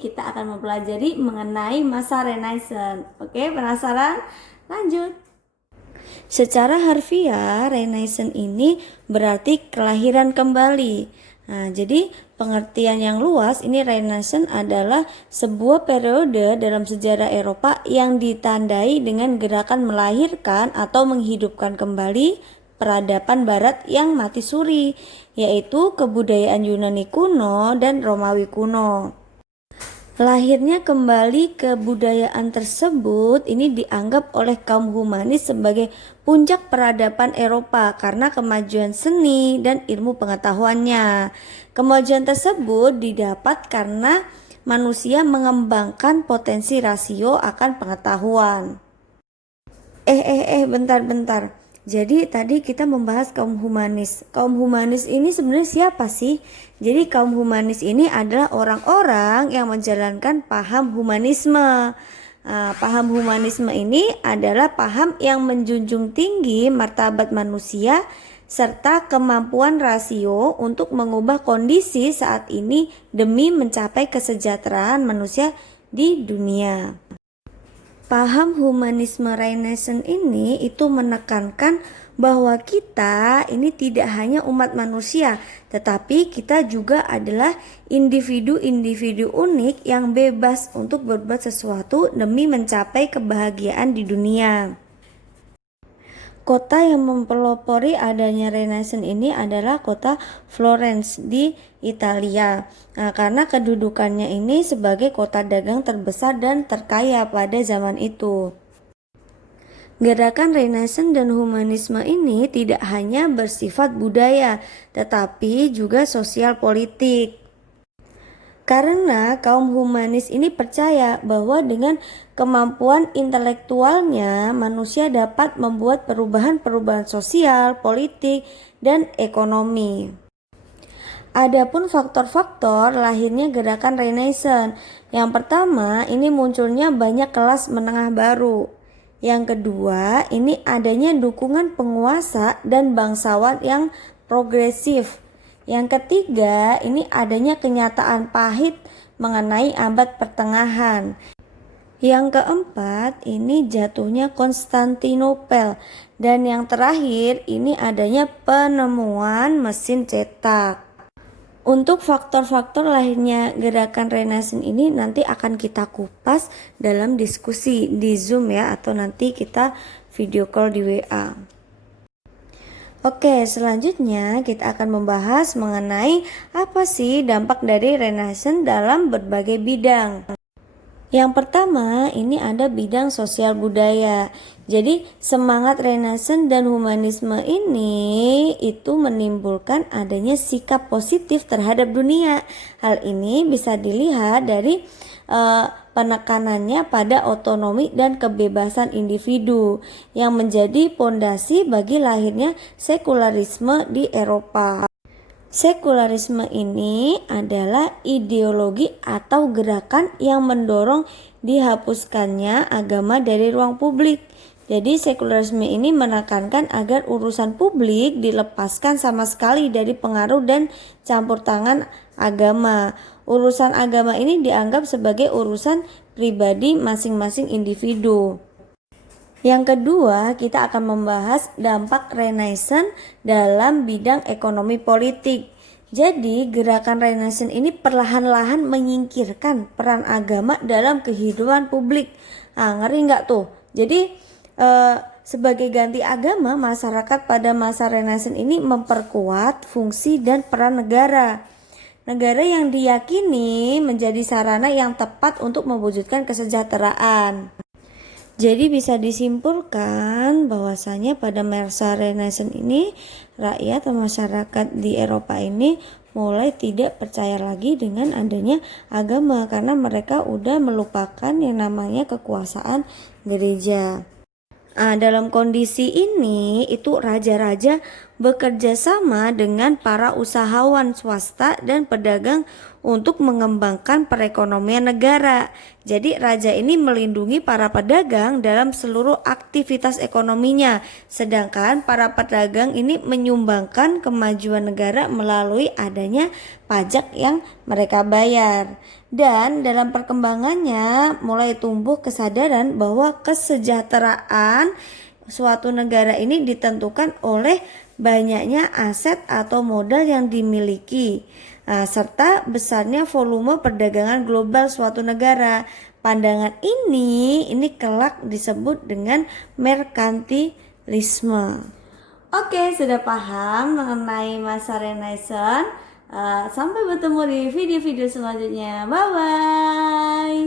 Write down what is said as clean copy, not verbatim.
kita akan mempelajari mengenai masa Renaissance. Oke, penasaran? Lanjut. Secara harfiah, Renaissance ini berarti kelahiran kembali. Nah, jadi pengertian yang luas ini Renaissance adalah sebuah periode dalam sejarah Eropa yang ditandai dengan gerakan melahirkan atau menghidupkan kembali peradaban barat yang mati suri, yaitu kebudayaan Yunani kuno dan Romawi kuno. Lahirnya kembali kebudayaan tersebut ini dianggap oleh kaum humanis sebagai puncak peradaban Eropa karena kemajuan seni dan ilmu pengetahuannya. Kemajuan tersebut didapat karena manusia mengembangkan potensi rasio akan pengetahuan. Bentar. Jadi tadi kita membahas kaum humanis. Kaum humanis ini sebenarnya siapa sih? Jadi kaum humanis ini adalah orang-orang yang menjalankan paham humanisme. Paham humanisme ini adalah paham yang menjunjung tinggi martabat manusia serta kemampuan rasio untuk mengubah kondisi saat ini demi mencapai kesejahteraan manusia di dunia. Paham humanisme Renaissance ini itu menekankan bahwa kita ini tidak hanya umat manusia, tetapi kita juga adalah individu-individu unik yang bebas untuk berbuat sesuatu demi mencapai kebahagiaan di dunia. Kota yang mempelopori adanya Renaissance ini adalah kota Florence di Italia. Karena kedudukannya ini sebagai kota dagang terbesar dan terkaya pada zaman itu. Gerakan Renaissance dan humanisme ini tidak hanya bersifat budaya, tetapi juga sosial politik. Karena kaum humanis ini percaya bahwa dengan kemampuan intelektualnya manusia dapat membuat perubahan-perubahan sosial, politik, dan ekonomi. Adapun faktor-faktor lahirnya gerakan Renaissance. Yang pertama, ini munculnya banyak kelas menengah baru. Yang kedua, ini adanya dukungan penguasa dan bangsawan yang progresif. Yang ketiga, ini adanya kenyataan pahit mengenai abad pertengahan. Yang keempat, ini jatuhnya Konstantinopel. Dan yang terakhir, ini adanya penemuan mesin cetak. Untuk faktor-faktor lahirnya gerakan Renaissance ini nanti akan kita kupas dalam diskusi di Zoom ya, atau nanti kita video call di WA. Oke, selanjutnya kita akan membahas mengenai apa sih dampak dari Renaissance dalam berbagai bidang. Yang pertama, ini ada bidang sosial budaya. Jadi, semangat Renaissance dan humanisme ini itu menimbulkan adanya sikap positif terhadap dunia. Hal ini bisa dilihat dari penekanannya pada otonomi dan kebebasan individu yang menjadi pondasi bagi lahirnya sekularisme di Eropa. Sekularisme ini adalah ideologi atau gerakan yang mendorong dihapuskannya agama dari ruang publik. Jadi sekularisme ini menekankan agar urusan publik dilepaskan sama sekali dari pengaruh dan campur tangan agama. Urusan agama ini dianggap sebagai urusan pribadi masing-masing individu. Yang kedua, kita akan membahas dampak Renaissance dalam bidang ekonomi politik. Jadi, gerakan Renaissance ini perlahan-lahan menyingkirkan peran agama dalam kehidupan publik. Ngeri nggak tuh? Jadi, sebagai ganti agama, masyarakat pada masa Renaissance ini memperkuat fungsi dan peran negara. Negara yang diyakini menjadi sarana yang tepat untuk mewujudkan kesejahteraan. Jadi bisa disimpulkan bahwasanya pada masa Renaissance ini rakyat atau masyarakat di Eropa ini mulai tidak percaya lagi dengan adanya agama karena mereka udah melupakan yang namanya kekuasaan gereja. Dalam kondisi ini itu raja-raja bekerja sama dengan para usahawan swasta dan pedagang untuk mengembangkan perekonomian negara. Jadi raja ini melindungi para pedagang dalam seluruh aktivitas ekonominya, sedangkan para pedagang ini menyumbangkan kemajuan negara melalui adanya pajak yang mereka bayar. Dan dalam perkembangannya mulai tumbuh kesadaran bahwa kesejahteraan suatu negara ini ditentukan oleh banyaknya aset atau modal yang dimiliki, serta besarnya volume perdagangan global suatu negara. Pandangan ini kelak disebut dengan merkantilisme. Oke, sudah paham mengenai masa Renaissance? Sampai bertemu di video-video selanjutnya. Bye-bye.